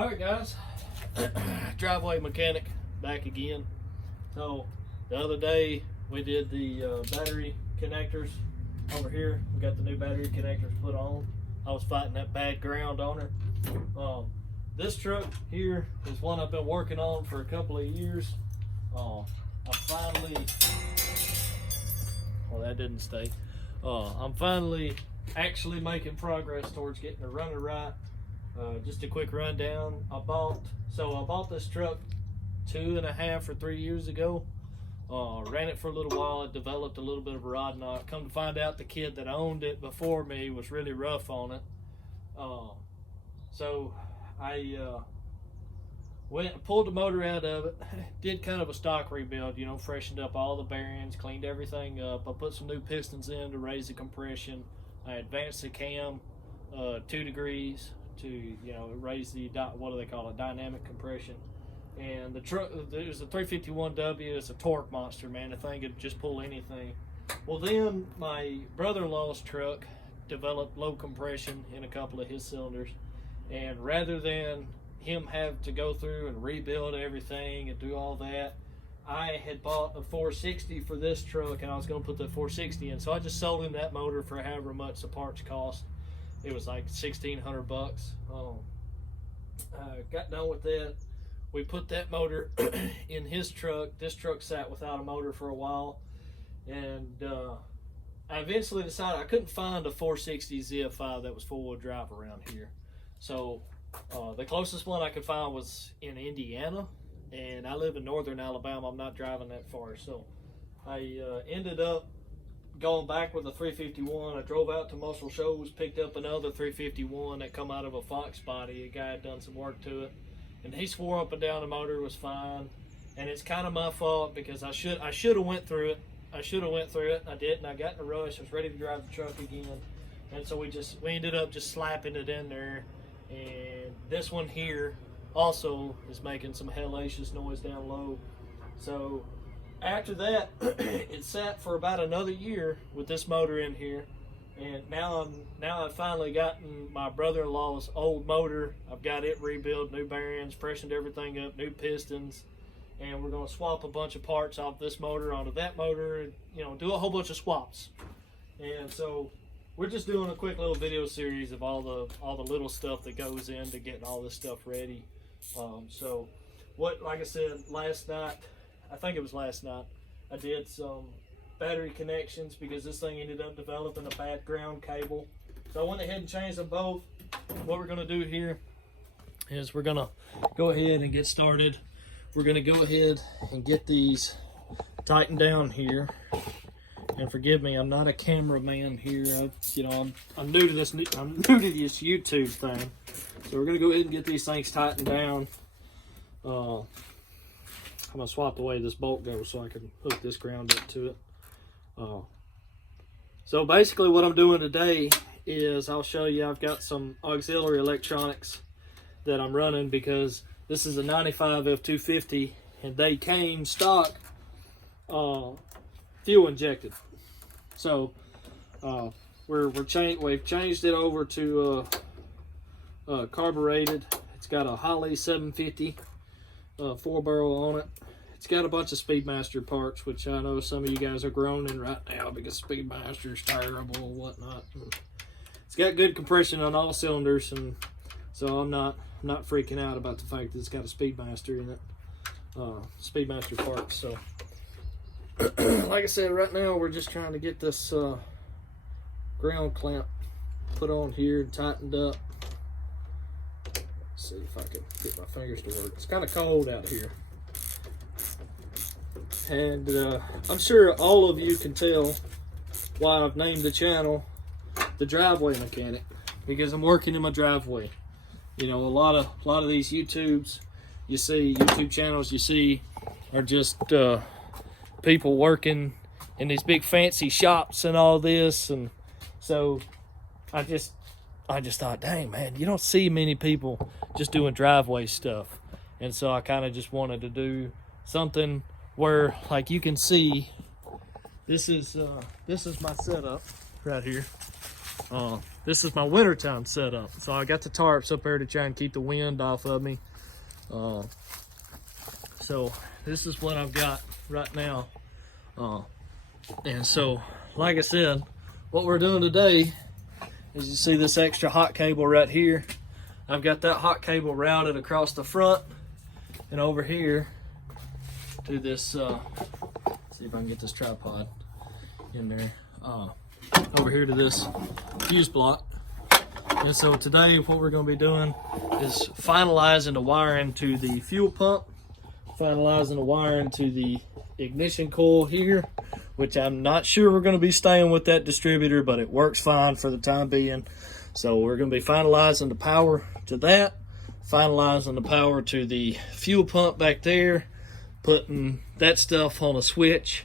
All right, guys, driveway mechanic back again. So the other day we did the battery connectors over here. We got the new battery connectors put on. I was fighting that bad ground on it. This truck here is one I've been working on for a couple of years. I finally, well, that didn't stay. I'm finally actually making progress towards getting it running right. Just a quick rundown. I bought this truck 2.5 or 3 years ago. Ran it for a little while. It developed a little bit of a rod knot. Come to find out, the kid that owned it before me was really rough on it. So I went and pulled the motor out of it. Did kind of a stock rebuild, you know, freshened up all the bearings, cleaned everything up. I put some new pistons in to raise the compression. I advanced the cam 2 degrees to, you know, raise the, what do they call it, dynamic compression. And the truck, it was a 351W. It's a torque monster, man. The thing could just pull anything. Well, then my brother-in-law's truck developed low compression in a couple of his cylinders, and rather than him have to go through and rebuild everything and do all that, I had bought a 460 for this truck, and I was going to put the 460 in. So I just sold him that motor for however much the parts cost. It was like $1,600 bucks. Got done with that. We put that motor in his truck. This truck sat without a motor for a while, and I eventually decided I couldn't find a 460 ZF5 that was 4-wheel drive around here. So the closest one I could find was in Indiana, and I live in northern Alabama. I'm not driving that far, so I ended up going back with a 351. I drove out to Muscle Shoals, picked up another 351 that come out of a Fox body. A guy had done some work to it, and he swore up and down the motor was fine. And it's kind of my fault because I should have went through it. I didn't. I got in a rush. I was ready to drive the truck again, and so we ended up just slapping it in there. And this one here also is making some hellacious noise down low. So after that, it sat for about another year with this motor in here, and now I've finally gotten my brother-in-law's old motor. I've got it rebuilt, new bearings, freshened everything up, new pistons, and we're going to swap a bunch of parts off this motor onto that motor, and, you know, do a whole bunch of swaps. And so we're just doing a quick little video series of all the little stuff that goes into getting all this stuff ready. So like I said, I think it was last night, I did some battery connections because this thing ended up developing a bad ground cable. So I went ahead and changed them both. What we're going to do here is we're going to go ahead and get started. We're going to go ahead and get these tightened down here. And forgive me, I'm not a cameraman here. I'm new to this. I'm new to this YouTube thing. So we're going to go ahead and get these things tightened down. I'm going to swap the way this bolt goes so I can hook this ground up to it. So basically what I'm doing today is I'll show you I've got some auxiliary electronics that I'm running because this is a 95 F250 and they came stock fuel injected. So we've changed it over to carbureted. It's got a Holley 750 4-barrel on it. It's got a bunch of Speedmaster parts, which I know some of you guys are groaning right now because Speedmaster is terrible and whatnot. It's got good compression on all cylinders, and so I'm not freaking out about the fact that it's got a Speedmaster in it, Speedmaster parts. So like I said, right now we're just trying to get this ground clamp put on here and tightened up. Let's see if I can get my fingers to work. It's kind of cold out here. And I'm sure all of you can tell why I've named the channel The Driveway Mechanic, because I'm working in my driveway. You know, a lot of these YouTube channels you see are just people working in these big fancy shops and all this, and so I just thought, dang man, you don't see many people just doing driveway stuff. And so I kind of just wanted to do something where, like you can see, this is my setup right here. This is my wintertime setup. So I got the tarps up there to try and keep the wind off of me. So this is what I've got right now. And so, like I said, what we're doing today is, you see this extra hot cable right here. I've got that hot cable routed across the front and over here to this, see if I can get this tripod in there, over here to this fuse block. And so today what we're going to be doing is finalizing the wiring to the fuel pump, finalizing the wiring to the ignition coil here, which I'm not sure we're going to be staying with that distributor, but it works fine for the time being. So we're going to be finalizing the power to that, finalizing the power to the fuel pump back there, putting that stuff on a switch,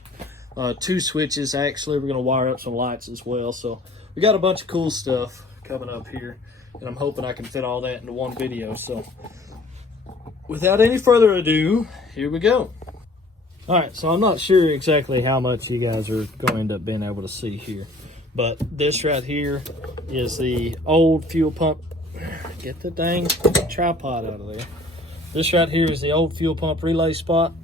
2 switches actually. We're going to wire up some lights as well. So we got a bunch of cool stuff coming up here, and I'm hoping I can fit all that into one video. So without any further ado, here we go. All right, so I'm not sure exactly how much you guys are going to end up being able to see here, but this right here is the old fuel pump. Get the dang tripod out of there. This right here is the old fuel pump relay spot.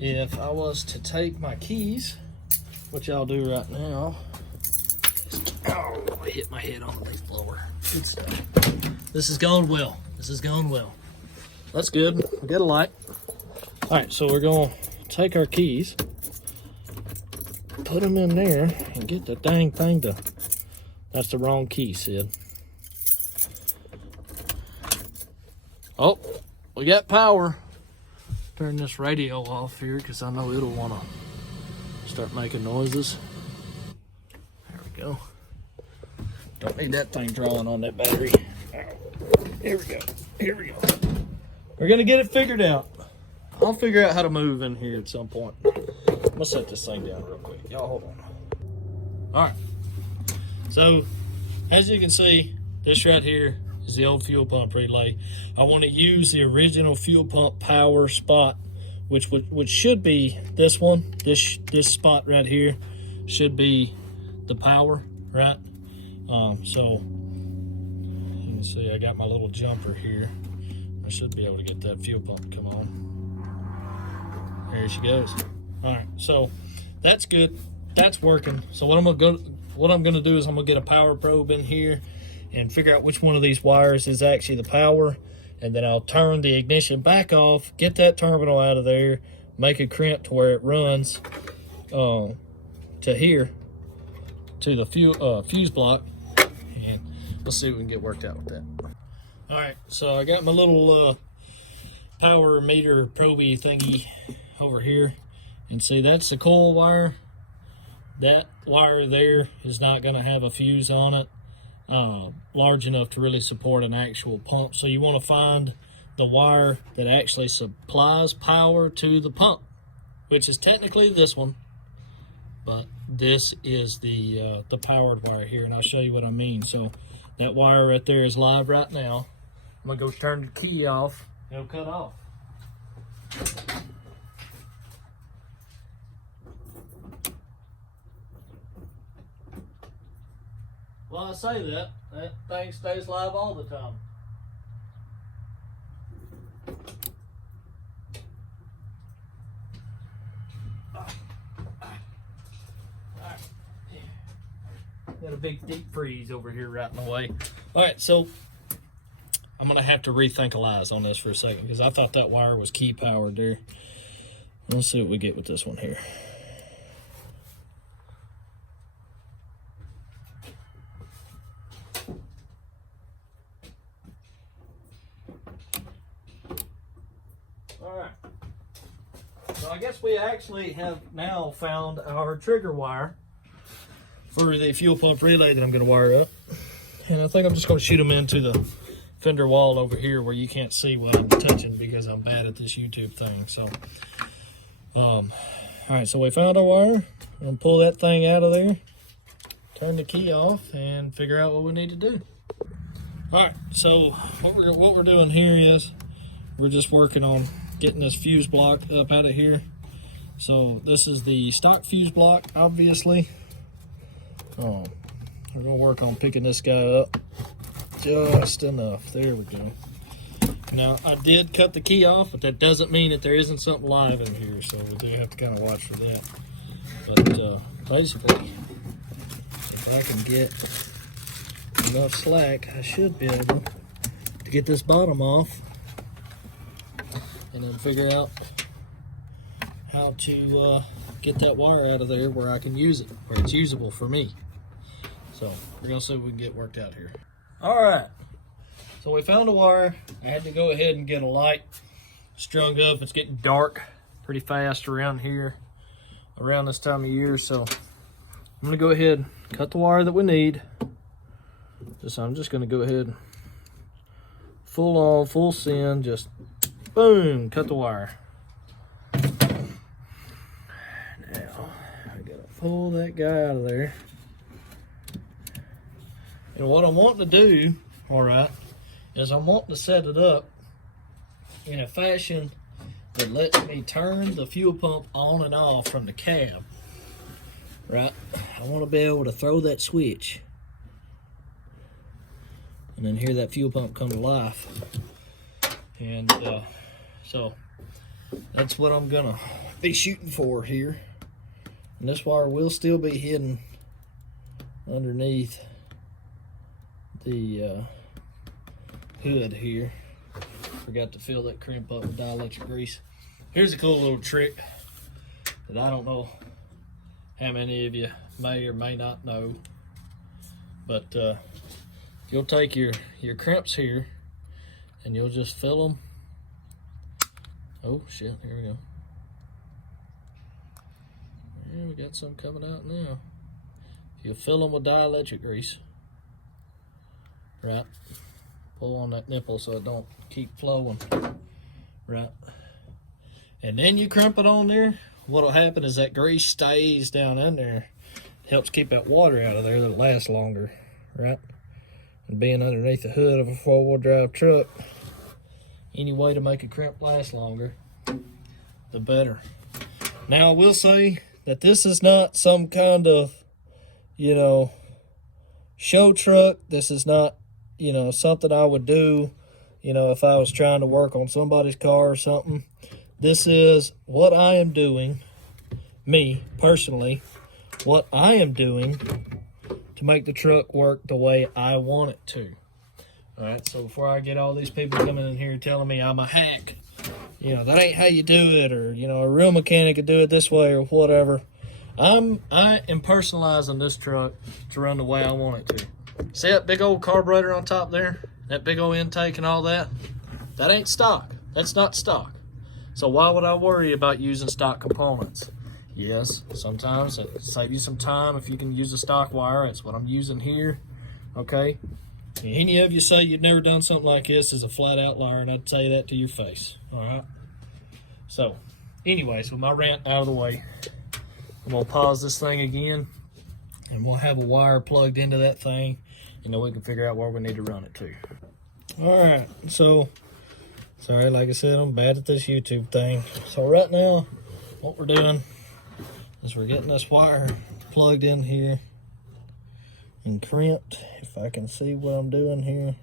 If I was to take my keys, which I'll do right now, oh, I hit my head on the floor. Good stuff. This is going well. This is going well. That's good. We got a light. All right, so we're going to take our keys, put them in there, and get the dang thing to, that's the wrong key, Sid. Oh, we got power. Turn this radio off here because I know it'll want to start making noises. There we go. Don't need that thing drawing on that battery. Here we go. Here we go. We're going to get it figured out. I'll figure out how to move in here at some point. I'm gonna set this thing down real quick. Y'all hold on. All right. So, as you can see, this right here is the old fuel pump relay. I want to use the original fuel pump power spot, which should be this one. This spot right here should be the power, right? So you can see I got my little jumper here. I should be able to get that fuel pump to come on. There she goes. All right, so that's good. That's working. So what I'm gonna do is I'm gonna get a power probe in here and figure out which one of these wires is actually the power, and then I'll turn the ignition back off, get that terminal out of there, make a crimp to where it runs to here to the fuse block, and we'll see what we can get worked out with that. All right, so I got my little power meter probey thingy over here, and see, that's the coil wire. That wire there is not going to have a fuse on it large enough to really support an actual pump. So you want to find the wire that actually supplies power to the pump, which is technically this one, but this is the powered wire here, and I'll show you what I mean. So that wire right there is live right now. I'm gonna go turn the key off. It'll cut off. Well, I say that thing stays live all the time. Got a big deep freeze over here right in the way. All right, so I'm gonna have to rethink a lies on this for a second because I thought that wire was key powered there. Let's see what we get with this one here. All right. So I guess we actually have now found our trigger wire for the fuel pump relay that I'm going to wire up. And I think I'm just going to shoot them into the fender wall over here where you can't see what I'm touching because I'm bad at this YouTube thing. So, all right, so we found our wire. I'm going to pull that thing out of there, turn the key off, and figure out what we need to do. All right, so what we're doing here is we're just working on getting this fuse block up out of here. So this is the stock fuse block, obviously. We're gonna work on picking this guy up just enough. There we go. Now, I did cut the key off, but that doesn't mean that there isn't something live in here, so we do have to kind of watch for that. But basically, if I can get enough slack, I should be able to get this bottom off and then figure out how to get that wire out of there where I can use it, where it's usable for me. So we're gonna see what we can get worked out here. All right, so we found a wire. I had to go ahead and get a light strung up. It's getting dark pretty fast around here, around this time of year. So I'm gonna go ahead and cut the wire that we need. I'm just gonna go ahead and full on, full send, just boom, cut the wire. Now, I gotta pull that guy out of there. And what I'm wanting to do, all right, is I'm wanting to set it up in a fashion that lets me turn the fuel pump on and off from the cab, right? I want to be able to throw that switch and then hear that fuel pump come to life. And so that's what I'm gonna be shooting for here. And this wire will still be hidden underneath the hood here. Forgot to fill that crimp up with dielectric grease. Here's a cool little trick that I don't know how many of you may or may not know, but you'll take your crimps here and you'll just fill them. Oh shit, here we go. Yeah, we got some coming out now. You'll fill them with dielectric grease, right? Pull on that nipple so it don't keep flowing, right? And then you crimp it on there. What'll happen is that grease stays down in there. It helps keep that water out of there that lasts longer, right? And being underneath the hood of a four-wheel drive truck, any way to make a crimp last longer, the better. Now I will say that this is not some kind of, you know, show truck. This is not, you know, something I would do, you know, if I was trying to work on somebody's car or something. This is what I am doing, me personally, what I am doing to make the truck work the way I want it to. All right, so before I get all these people coming in here telling me I'm a hack, you know, that ain't how you do it, or, you know, a real mechanic could do it this way or whatever. I am personalizing this truck to run the way I want it to. See that big old carburetor on top there? That big old intake and all that? That ain't stock. That's not stock. So why would I worry about using stock components? Yes, sometimes it saves you some time if you can use a stock wire. That's what I'm using here, okay? Any of you say you've never done something like this is a flat out liar, and I'd say that to your face, all right? So, anyways, with my rant out of the way, I'm gonna pause this thing again, and we'll have a wire plugged into that thing, and then we can figure out where we need to run it to. All right, so, sorry, like I said, I'm bad at this YouTube thing. So right now, what we're doing is we're getting this wire plugged in here and crimped. If I can see what I'm doing here.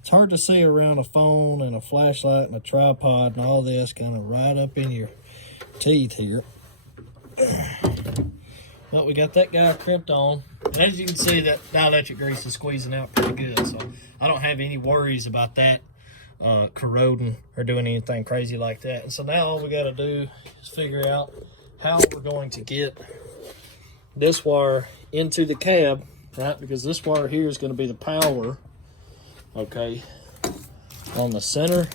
It's hard to see around a phone and a flashlight and a tripod and all this kind of right up in your teeth here. But we got that guy crimped on. And as you can see, that dielectric grease is squeezing out pretty good. So I don't have any worries about that corroding or doing anything crazy like that. And so now all we got to do is figure out how we're going to get this wire into the cab, right? Because this wire here is going to be the power, okay, on the center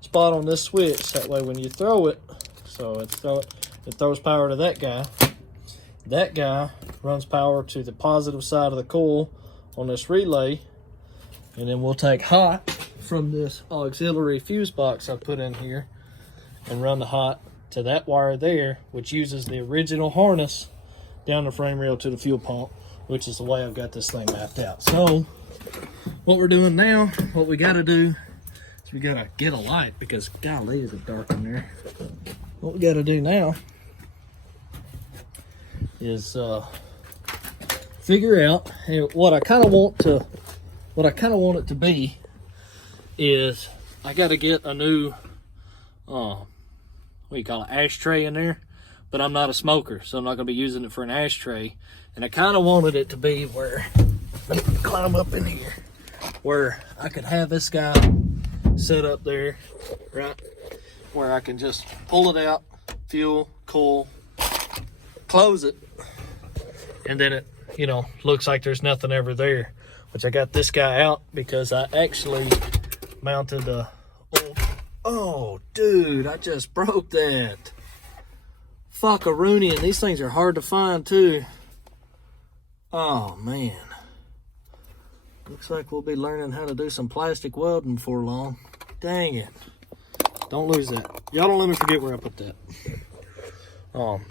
spot on this switch. That way when you throw it, so it throws power to that guy. That guy runs power to the positive side of the coil on this relay, and then we'll take hot from this auxiliary fuse box I put in here and run the hot to that wire there, which uses the original harness down the frame rail to the fuel pump, which is the way I've got this thing mapped out. So what we're doing now, what we got to do is we got to get a light, because golly, is it dark in there. What we got to do now is figure out, and what I kind of want it to be is I got to get a new what do you call it, ashtray in there, but I'm not a smoker, so I'm not going to be using it for an ashtray. And I kind of wanted it to be where, let me climb up in here, where I could have this guy set up there, right, where I can just pull it out, fuel, coil, close it, and then it, you know, looks like there's nothing ever there. Which I got this guy out because I actually mounted a, oh dude, I just broke that. Fuckaroonie, and these things are hard to find too. Oh man. Looks like we'll be learning how to do some plastic welding before long. Dang it. Don't lose that. Y'all don't let me forget where I put that.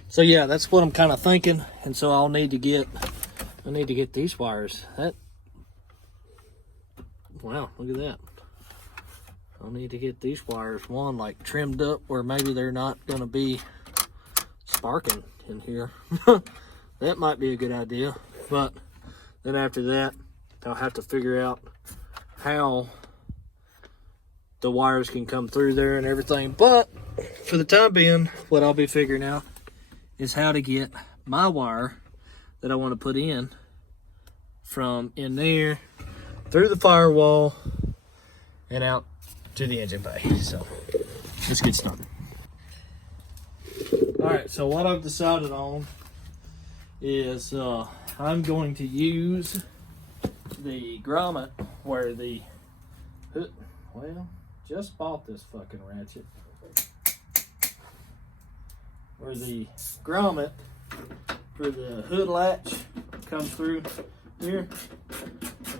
So yeah, that's what I'm kind of thinking. And so I need to get these wires. Wow, look at that. I'll need to get these wires, one, like trimmed up where maybe they're not gonna be sparking in here. That might be a good idea. But then after that, I'll have to figure out how the wires can come through there and everything. But for the time being, what I'll be figuring out is how to get my wire that I want to put in from in there through the firewall and out to the engine bay. So let's get started. All right, so what I've decided on is I'm going to use the grommet where the hood, well, just bought this fucking ratchet, where the grommet for the hood latch comes through here.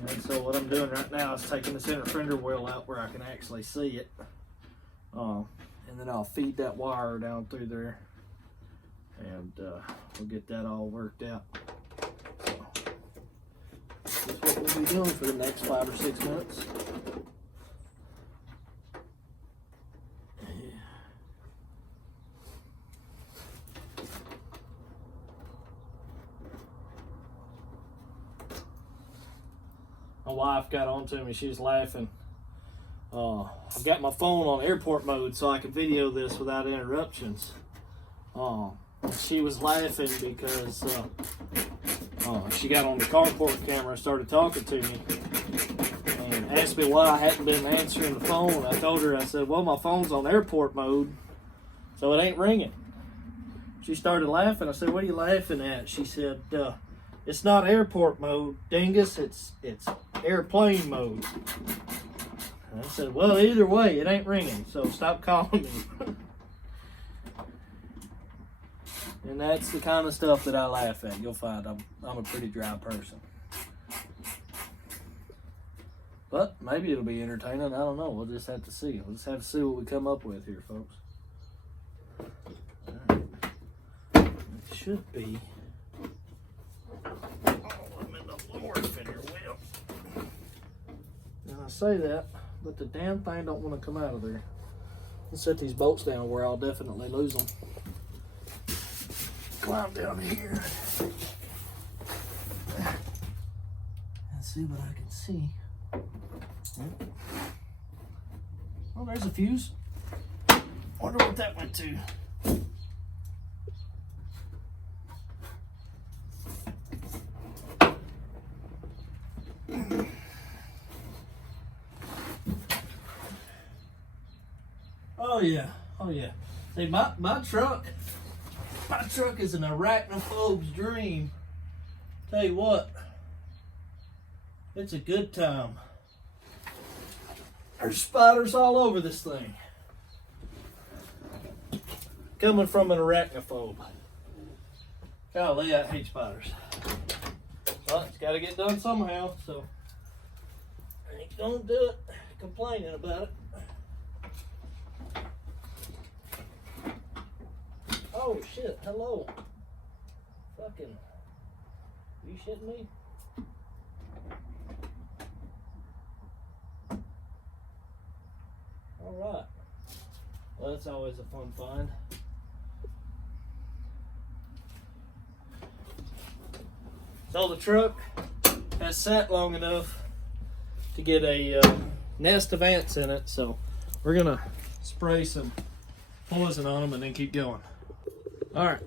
And so what I'm doing right now is taking the center fender wheel out where I can actually see it. And then I'll feed that wire down through there, and we'll get that all worked out. So that's what we'll be doing for the next 5 or 6 minutes. My wife got on to me. She was laughing. I've got my phone on airport mode so I can video this without interruptions. She was laughing because she got on the carport camera and started talking to me and asked me why I hadn't been answering the phone. I told her, I said, well, my phone's on airport mode, so it ain't ringing. She started laughing. I said, what are you laughing at? She said, it's not airport mode, dingus, it's airplane mode. And I said, well, either way, it ain't ringing, so stop calling me. And that's the kind of stuff that I laugh at. You'll find I'm a pretty dry person. But maybe it'll be entertaining. I don't know. We'll just have to see. We'll just have to see what we come up with here, folks. All right. It should be. Oh, I'm in the Lord fender wheel. And I say that, but the damn thing don't want to come out of there. Let's set these bolts down where I'll definitely lose them. Climb down here and see what I can see. Oh, there's a fuse. Wonder what that went to. Oh yeah, oh yeah. See, my truck is an arachnophobe's dream. Tell you what, it's a good time. There's spiders all over this thing. Coming from an arachnophobe. Golly, I hate spiders. But it's got to get done somehow, so I ain't gonna do it complaining about it. Oh shit, hello. Fucking, you shitting me? Alright. Well, that's always a fun find. So the truck has sat long enough to get a nest of ants in it, so we're gonna spray some poison on them and then keep going. All right.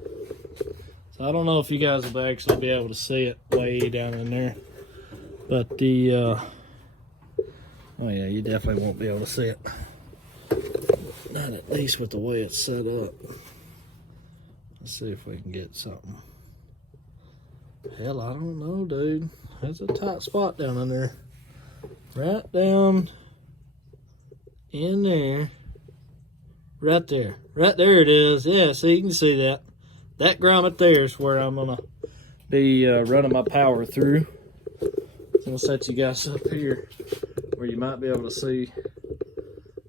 So I don't know if you guys will actually be able to see it way down in there, but the oh yeah, you definitely won't be able to see it. Not at least with the way it's set up. Let's see if we can get something. Hell, I don't know, dude. There's a tight spot down in there. Right down in there. Right there. Right there it is. Yeah, so you can see that. That grommet there is where I'm going to be running my power through. So I'm going to set you guys up here where you might be able to see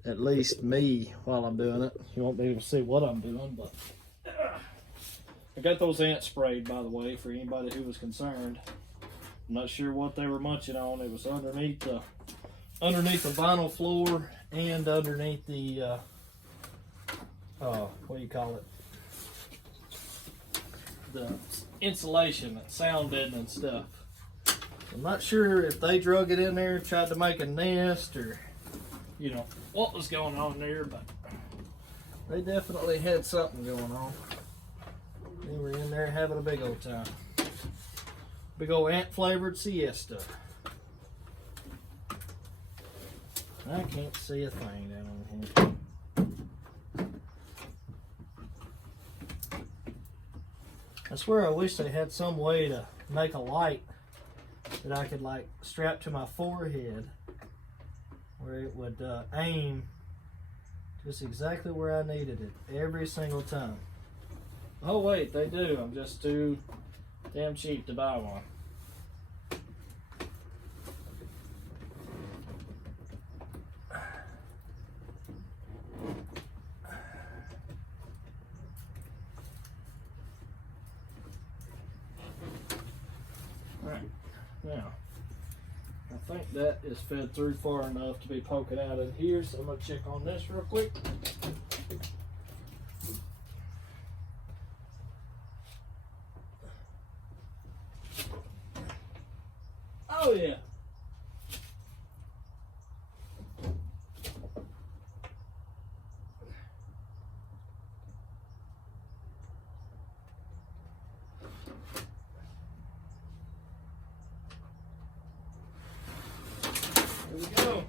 at least me while I'm doing it. You won't be able to see what I'm doing, but I got those ants sprayed, by the way, for anybody who was concerned. I'm not sure what they were munching on. It was underneath the vinyl floor and underneath the what do you call it? The insulation, that sound deadening stuff. I'm not sure if they drug it in there and tried to make a nest or, you know, what was going on there, but they definitely had something going on. They were in there having a big old time. Big old ant flavored siesta. I can't see a thing down in here. I swear I wish they had some way to make a light that I could like strap to my forehead where it would aim just exactly where I needed it every single time. Oh wait, they do. I'm just too damn cheap to buy one. Alright, now I think that is fed through far enough to be poking out in here, so I'm going to check on this real quick. Oh yeah. Here we go.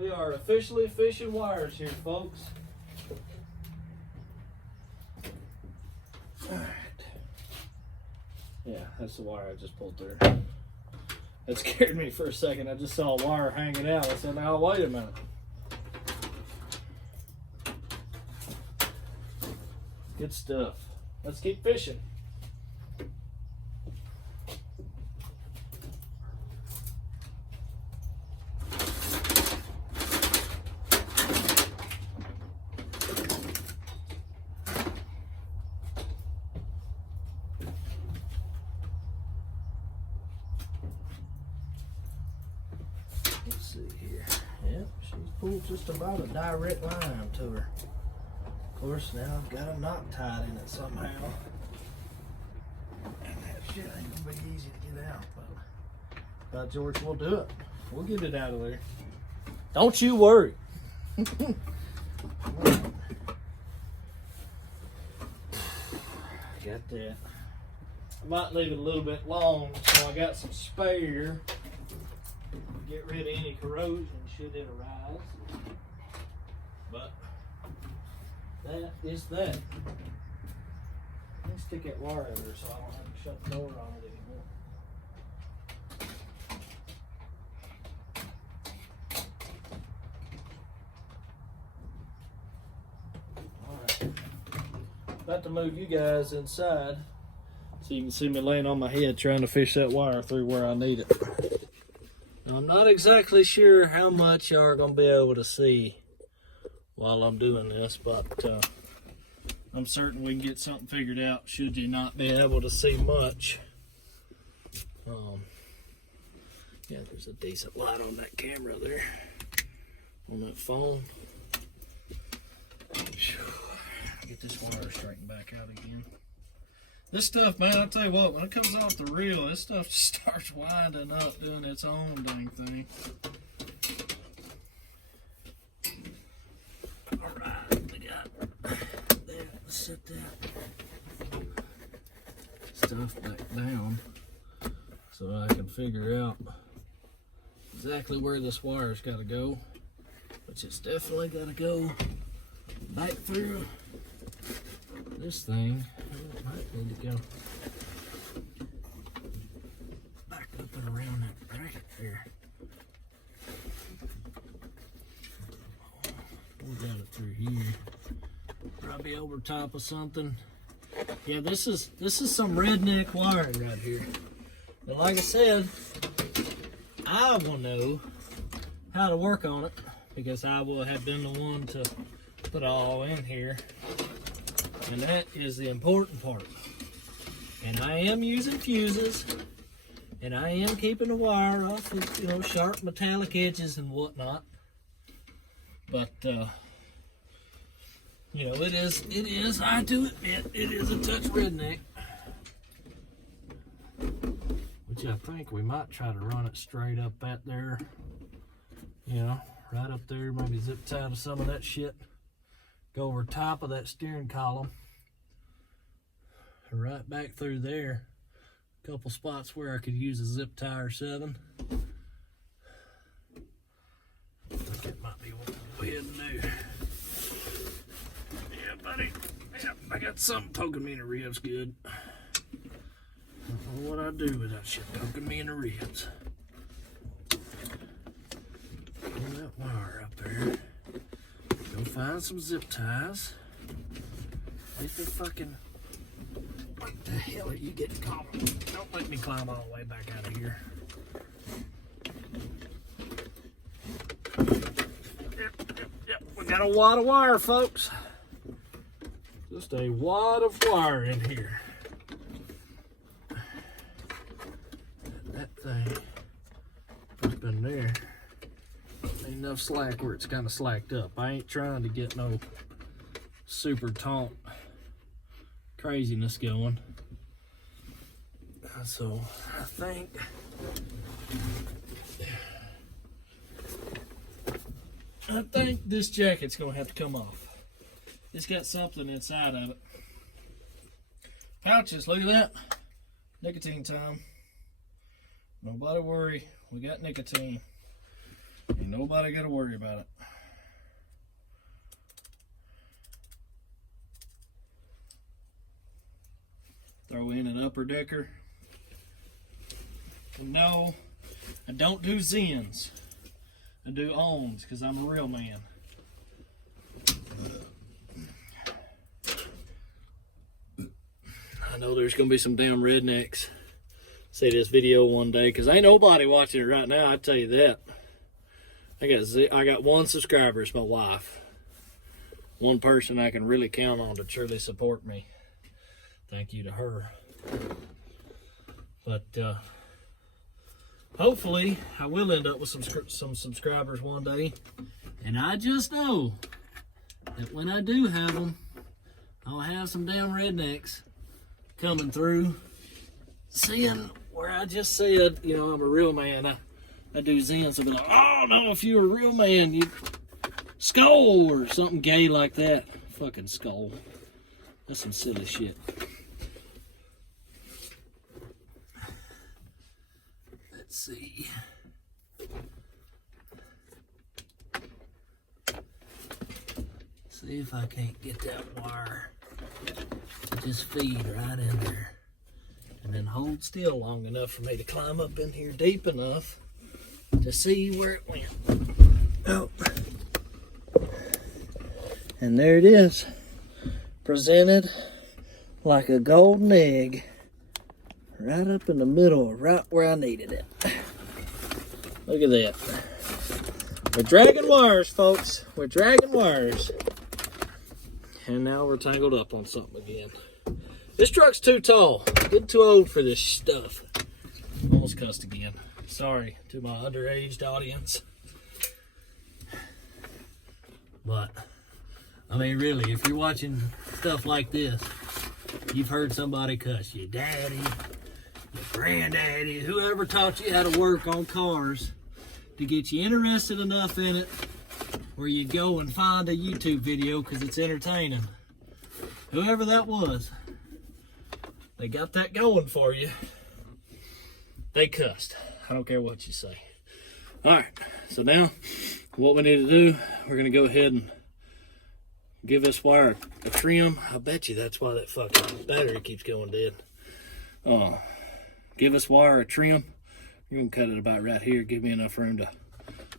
We are officially fishing wires here, folks. All right. Yeah, that's the wire I just pulled through. That scared me for a second. I just saw a wire hanging out. I said, now wait a minute. Good stuff. Let's keep fishing. Let's see here. Yep, she's pulled just about a direct line to her. Of course, now I've got a knot tied in it somehow. And that shit ain't gonna be easy to get out, but by George, we'll do it. We'll get it out of there. Don't you worry. Got that. I might leave it a little bit long so I got some spare. Get rid of any corrosion should it arise. But that is that. Let's stick that wire in there so I don't have to shut the door on it anymore. Alright. About to move you guys inside so you can see me laying on my head trying to fish that wire through where I need it. Now, I'm not exactly sure how much y'all are going to be able to see while I'm doing this, but I'm certain we can get something figured out should you not be able to see much. Yeah, there's a decent light on that camera there, on that phone. Get this wire straightened back out again. This stuff, man, I'll tell you what, when it comes off the reel, this stuff just starts winding up, doing its own dang thing. Alright, we got there. Let's set that stuff back down so I can figure out exactly where this wire's got to go, which it's definitely got to go back through this thing. It might need to go back up and around that bracket there. We got it through here. Probably over top of something. Yeah, this is some redneck wiring right here. But like I said, I will know how to work on it because I will have been the one to put it all in here. And that is the important part. And I am using fuses, and I am keeping the wire off of, you know, sharp metallic edges and whatnot. But you know, it is, I do admit, it is a touch redneck. Which I think we might try to run it straight up at there. You know, right up there, maybe zip tie to some of that shit. Go over top of that steering column. And right back through there. A couple spots where I could use a zip tie or 7. I think that might be what we'll go ahead and do. Yeah, buddy. Yep, I got something poking me in the ribs good. I don't know what I do with that shit poking me in the ribs. Pull that wire up there. Go find some zip ties. Let me fucking. What the hell are you getting caught on? Don't let me climb all the way back out of here. Yep. We got a wad of wire, folks. Just a wad of wire in here. That thing up in there. Ain't enough slack where it's kind of slacked up. I ain't trying to get no super taut craziness going. So I think this jacket's gonna have to come off. It's got something inside of it. Pouches, look at that. Nicotine time. Nobody worry, we got nicotine. Ain't nobody gotta worry about it. Throw in an upper decker. No, I don't do Zens. I do ohms because I'm a real man. I know there's gonna be some damn rednecks see this video one day because ain't nobody watching it right now. I tell you that. I got one subscriber. It's my wife. One person I can really count on to truly support me. Thank you to her. But hopefully I will end up with some subscribers one day. And I just know that when I do have them, I'll have some damn rednecks coming through, seeing where I just said, you know, I'm a real man. I do Zens and be like, oh no, if you're a real man, you skull or something gay like that. Fucking skull. That's some silly shit. Let's see. See if I can't get that wire to just feed right in there. And then hold still long enough for me to climb up in here deep enough to see where it went. Oh. And there it is. Presented like a golden egg. Right up in the middle, right where I needed it. Look at that. We're dragging wires, folks. We're dragging wires. And now we're tangled up on something again. This truck's too tall. Getting too old for this stuff. Almost cussed again. Sorry to my underaged audience. But, I mean, really, if you're watching stuff like this, You've heard somebody cuss you, daddy, your granddaddy, whoever taught you how to work on cars to get you interested enough in it where you go and find a YouTube video because it's entertaining. Whoever that was, they got that going for you. They cussed. I don't care what you say. All right, so now what we need to do, we're gonna go ahead and give this wire a trim. I bet you that's why that fucking battery keeps going dead. Give this wire a trim. You can cut it about right here. Give me enough room to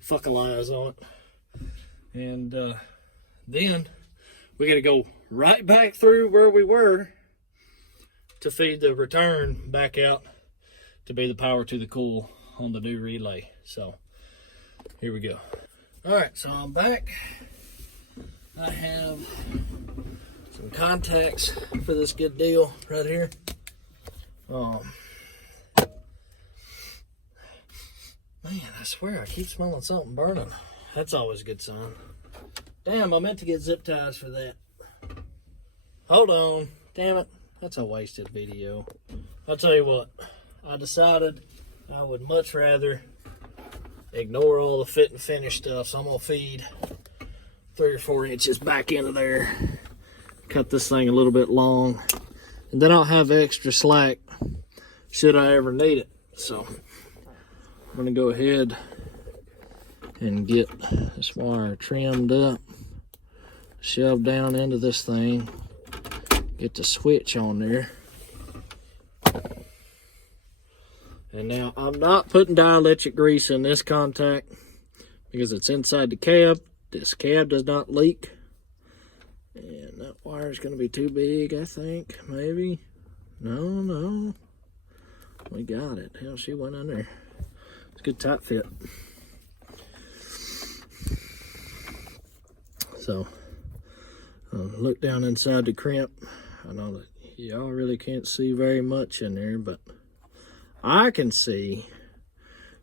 fuckalize on it. And then we got to go right back through where we were to feed the return back out to be the power to the coil on the new relay. So here we go. All right, so I'm back. I have some contacts for this good deal right here. Man, I swear I keep smelling something burning. That's always a good sign. Damn, I meant to get zip ties for that. Hold on. Damn it. That's a wasted video. I'll tell you what. I decided I would much rather ignore all the fit and finish stuff. So I'm going to feed 3 or 4 inches back into there. Cut this thing a little bit long. And then I'll have extra slack should I ever need it. So I'm going to go ahead and get this wire trimmed up, shoved down into this thing, get the switch on there. And now I'm not putting dielectric grease in this contact because it's inside the cab. This cab does not leak. And that wire is going to be too big, I think, maybe. No. We got it. Hell, she went in there. It's a good tight fit. So, look down inside the crimp. I know that y'all really can't see very much in there, but I can see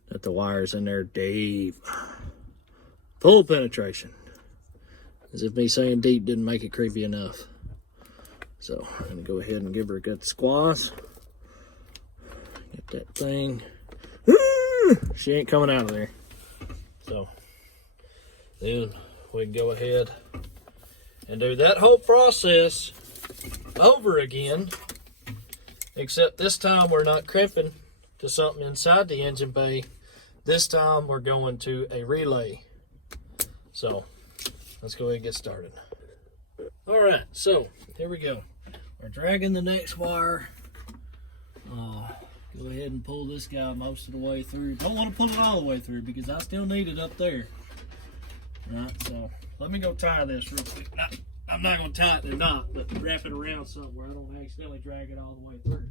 that the wire's in there deep. Full penetration. As if me saying deep didn't make it creepy enough. So, I'm going to go ahead and give her a good squash. Get that thing. She ain't coming out of there. So, then we can go ahead and do that whole process over again, except this time we're not crimping to something inside the engine bay. This time we're going to a relay. So let's go ahead and get started. All right, so here we go. We're dragging the next wire. Go ahead and pull this guy most of the way through. Don't want to pull it all the way through because I still need it up there. All right, so let me go tie this real quick. I'm not going to tie it in a knot, but wrap it around something where I don't accidentally drag it all the way through.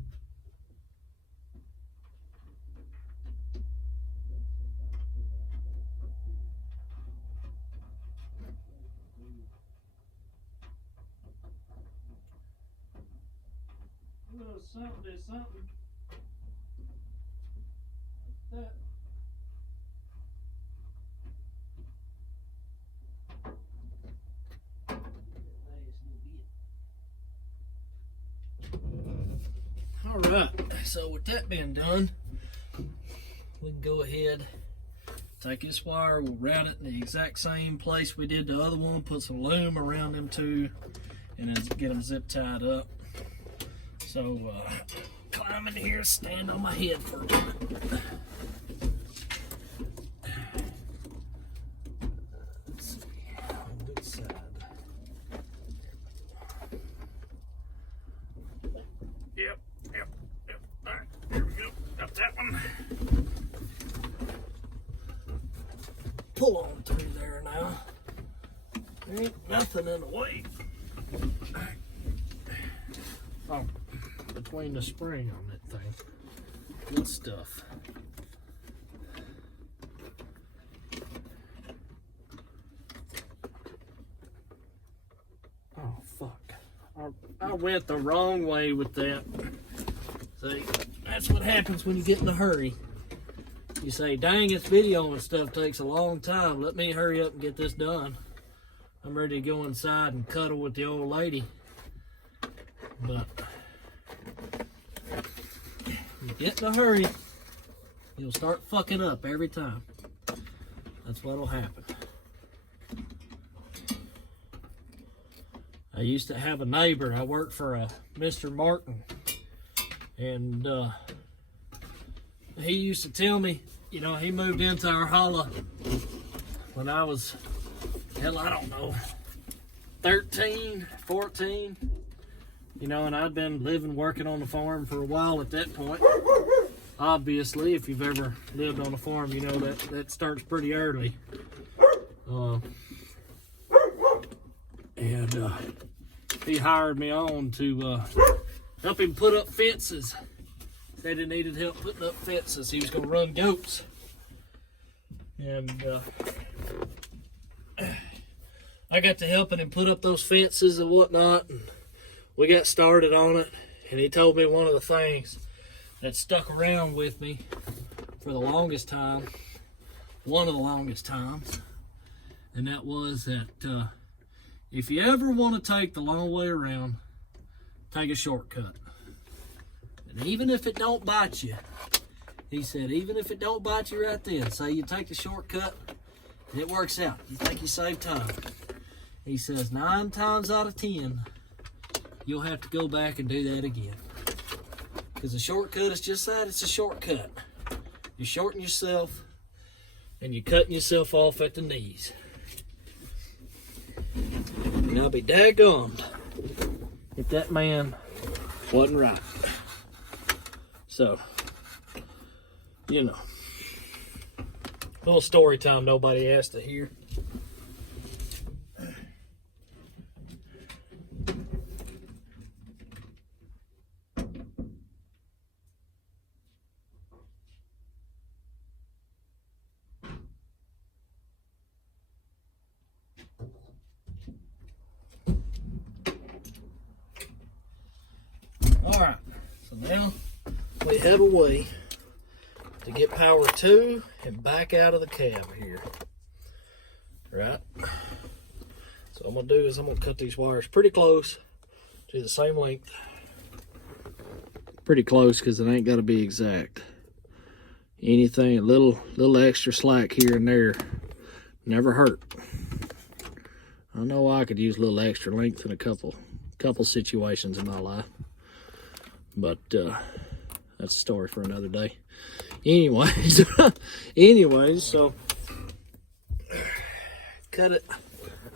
Something is something. Like that. All right, so with that being done, we can go ahead, take this wire, we'll route it in the exact same place we did the other one, put some loom around them two, and then get them zip tied up. So, climb in here, stand on my head for a minute. Let's see, on this side. Yep. All right, there we go. Got that one. Pull on through there now. There ain't nothing in the way. Oh, between the spring on that thing. Good stuff. Oh, fuck. I went the wrong way with that. See, that's what happens when you get in a hurry. You say, dang, this video and stuff takes a long time. Let me hurry up and get this done. I'm ready to go inside and cuddle with the old lady. But You get in a hurry, you'll start fucking up every time. That's what'll happen. I used to have a neighbor. I worked for a Mr. Martin, and he used to tell me, you know, he moved into our holla when I was, hell, I don't know, 13, 14, you know, and I'd been living, working on the farm for a while at that point. Obviously, if you've ever lived on a farm, you know that starts pretty early. He hired me on to help him put up fences. Said he needed help putting up fences. He was going to run goats. And I got to helping him put up those fences and whatnot. And we got started on it. And he told me one of the things that stuck around with me for the longest time, one of the longest times, and that was that if you ever want to take the long way around, take a shortcut. And even if it don't bite you, he said, even if it don't bite you right then, say you take the shortcut and it works out. You think you save time. He says 9 times out of 10, you'll have to go back and do that again. Because a shortcut is just that, it's a shortcut. You shorten yourself and you're cutting yourself off at the knees. And I'll be daggummed if that man wasn't right. So, you know, a little story time nobody asked to hear. Alright, so now we have a way to get power to and back out of the cab here. Right? So what I'm going to do is I'm going to cut these wires pretty close to the same length. Pretty close because it ain't got to be exact. Anything, a little extra slack here and there never hurt. I know I could use a little extra length in a couple situations in my life. But that's a story for another day. Anyways, so cut it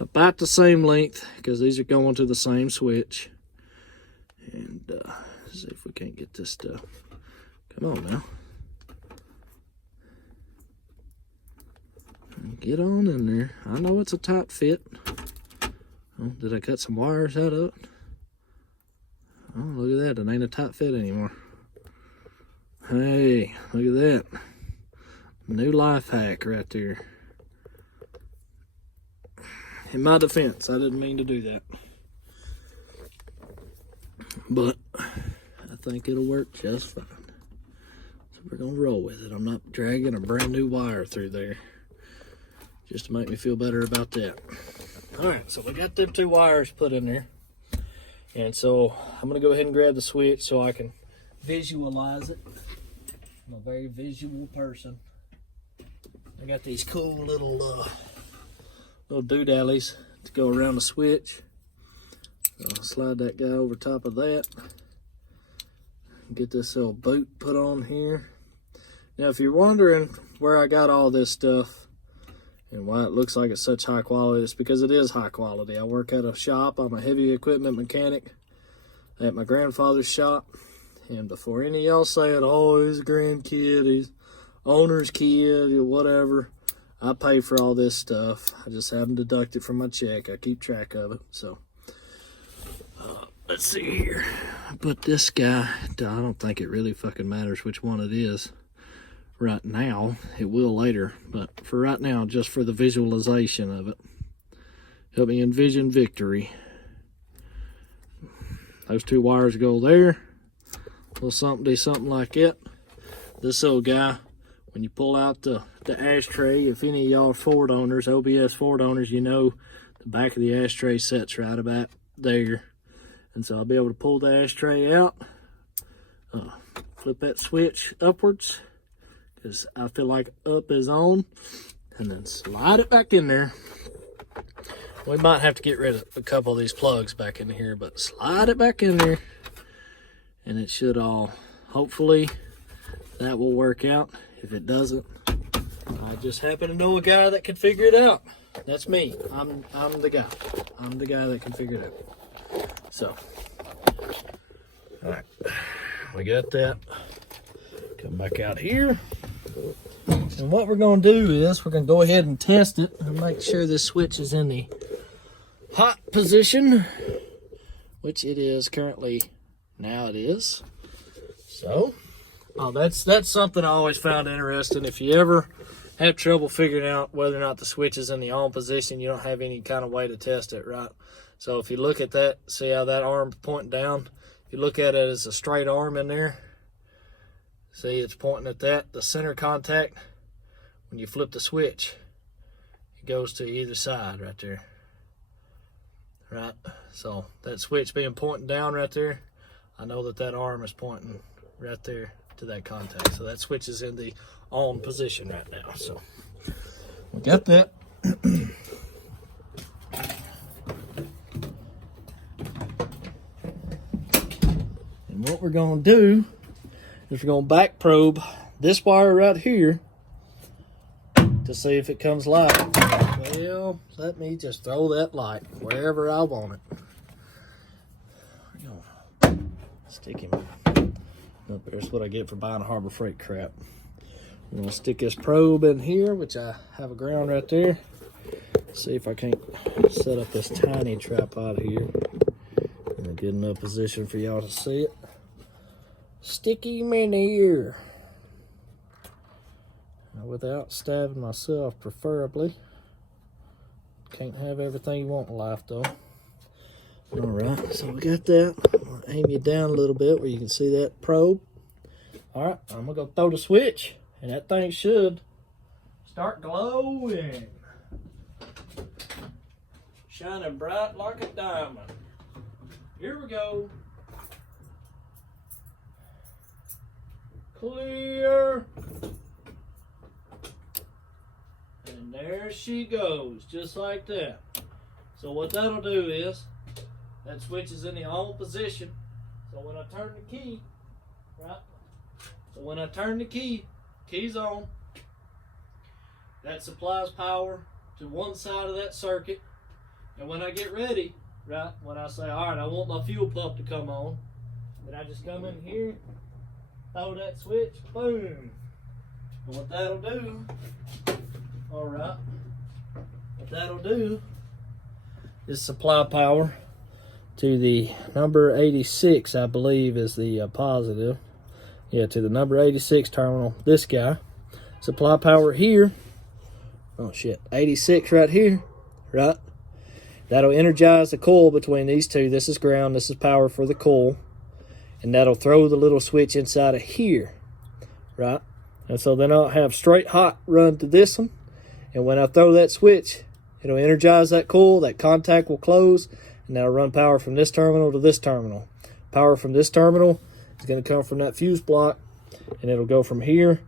about the same length because these are going to the same switch. And see if we can't get this stuff. Come on now. Get on in there. I know it's a tight fit. Oh, did I cut some wires out of it? Oh, look at that. It ain't a tight fit anymore. Hey, look at that. New life hack right there. In my defense, I didn't mean to do that. But I think it'll work just fine. So we're going to roll with it. I'm not dragging a brand new wire through there. Just to make me feel better about that. Alright, so we got them 2 wires put in there. And so I'm going to go ahead and grab the switch so I can visualize it. I'm a very visual person. I got these cool little doodallies to go around the switch. So I'll slide that guy over top of that. Get this little boot put on here. Now if you're wondering where I got all this stuff and why it looks like it's such high quality, it's because it is high quality. I work at a shop. I'm a heavy equipment mechanic at my grandfather's shop. And before any of y'all saying, oh, he's a grandkid, he's owner's kid, or whatever, I pay for all this stuff. I just have them deducted from my check. I keep track of it. So let's see here. But this guy, I don't think it really fucking matters which one it is. Right now, it will later, but for right now, just for the visualization of it, help me envision victory. Those 2 wires go there, little something like it. This little guy, when you pull out the ashtray, if any of y'all are Ford owners, OBS Ford owners, you know the back of the ashtray sets right about there. And so I'll be able to pull the ashtray out, flip that switch upwards, because I feel like up is on, and then slide it back in there. We might have to get rid of a couple of these plugs back in here, but slide it back in there, and it should all, hopefully that will work out. If it doesn't, I just happen to know a guy that can figure it out. That's me. I'm the guy. I'm the guy that can figure it out. So, all right, we got that. Come back out here. And what we're gonna do is we're gonna go ahead and test it and make sure this switch is in the hot position, which it is currently. Now it is. So, that's something I always found interesting. If you ever have trouble figuring out whether or not the switch is in the on position, you don't have any kind of way to test it, right? So if you look at that, see how that arm's pointing down? If you look at it as a straight arm in there, see it's pointing at that, the center contact. When you flip the switch, it goes to either side right there. Right? So that switch being pointing down right there, I know that arm is pointing right there to that contact. So that switch is in the on position right now. So we got that. And what we're going to do is we're going to back probe this wire right here to see if it comes light. Well, let me just throw that light wherever I want it. We're going to stick him up. There's what I get for buying a Harbor Freight crap. I'm going to stick this probe in here, which I have a ground right there. See if I can't set up this tiny tripod here in a good enough position for y'all to see it. Stick him in here. Without stabbing myself, preferably. Can't have everything you want in life, though. Alright, so we got that. I'm going to aim you down a little bit where you can see that probe. Alright, I'm going to go throw the switch, and that thing should start glowing. Shining bright like a diamond. Here we go. Clear. And there she goes, just like that. So what that'll do is, that switch is in the on position. So when I turn the key, right? So when I turn the key, key's on. That supplies power to one side of that circuit. And when I get ready, right, when I say, all right, I want my fuel pump to come on, then I just come in here, throw that switch, boom. And what that'll do, all right, what that'll do is supply power to the number 86, I believe is the positive. Yeah, to the number 86 terminal, this guy. Supply power here. Oh shit, 86 right here, right? That'll energize the coil between these two. This is ground, this is power for the coil. And that'll throw the little switch inside of here, right? And so then I'll have straight hot run to this one. And when I throw that switch, it'll energize that coil, that contact will close, and that'll run power from this terminal to this terminal. Power from this terminal is going to come from that fuse block, and it'll go from here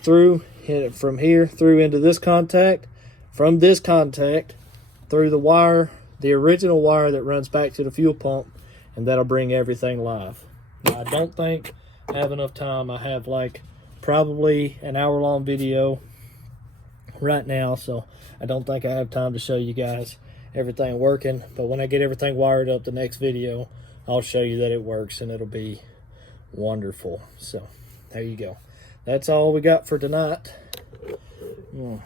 through, and from here through into this contact, from this contact through the wire, the original wire that runs back to the fuel pump, and that'll bring everything live. Now, I don't think I have enough time. I have like probably an hour-long video right now, so I don't think I have time to show you guys everything working. But when I get everything wired up, the next video, I'll show you that it works, and it'll be wonderful. So there you go. That's all we got for tonight. Do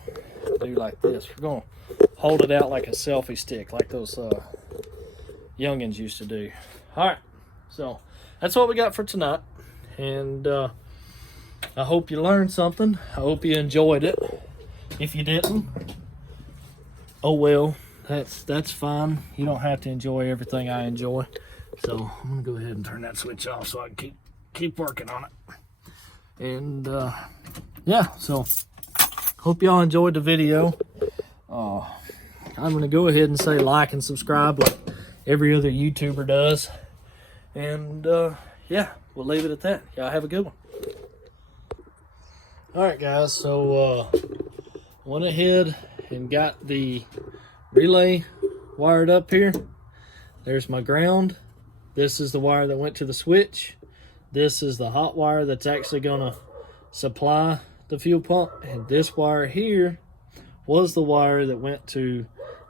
like this. We're gonna hold it out like a selfie stick, like those youngins used to do. All right, so that's what we got for tonight, and I hope you learned something. I hope you enjoyed it. If you didn't, oh well, that's fine. You don't have to enjoy everything I enjoy. So I'm gonna go ahead and turn that switch off so I can keep working on it. And yeah, so hope y'all enjoyed the video. I'm gonna go ahead and say like and subscribe like every other YouTuber does. And yeah, we'll leave it at that. Y'all have a good one. All right, guys. So went ahead and got the relay wired up here. There's my ground. This is the wire that went to the switch. This is the hot wire that's actually gonna supply the fuel pump, and this wire here was the wire that went to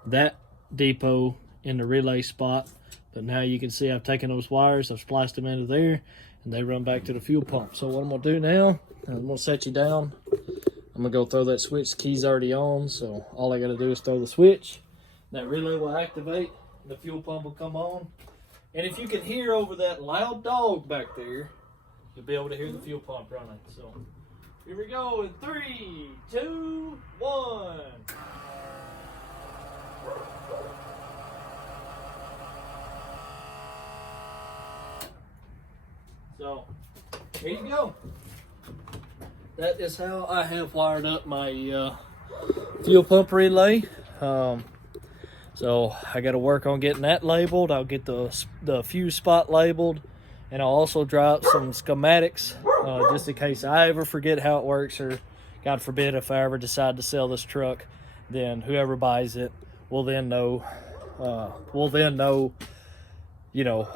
that depot in the relay spot. But now you can see I've taken those wires, I've spliced them into there, and they run back to the fuel pump. So what I'm gonna do now, I'm gonna set you down. I'm gonna go throw that switch. The key's already on, so all I gotta do is throw the switch. That relay will activate, the fuel pump will come on. And if you can hear over that loud dog back there, you'll be able to hear the fuel pump running. So here we go in 3, 2, 1. So here you go. That is how I have wired up my fuel pump relay. So I got to work on getting that labeled. I'll get the fuse spot labeled, and I'll also draw up some schematics just in case I ever forget how it works, or God forbid if I ever decide to sell this truck, then whoever buys it will then know. You know,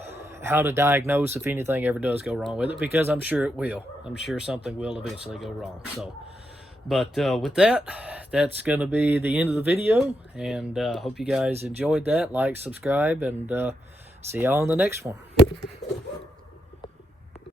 how to diagnose if anything ever does go wrong with it, because I'm sure it will. I'm sure something will eventually go wrong. So, but with that, that's going to be the end of the video, and hope you guys enjoyed that. Like, subscribe, and see y'all on the next one.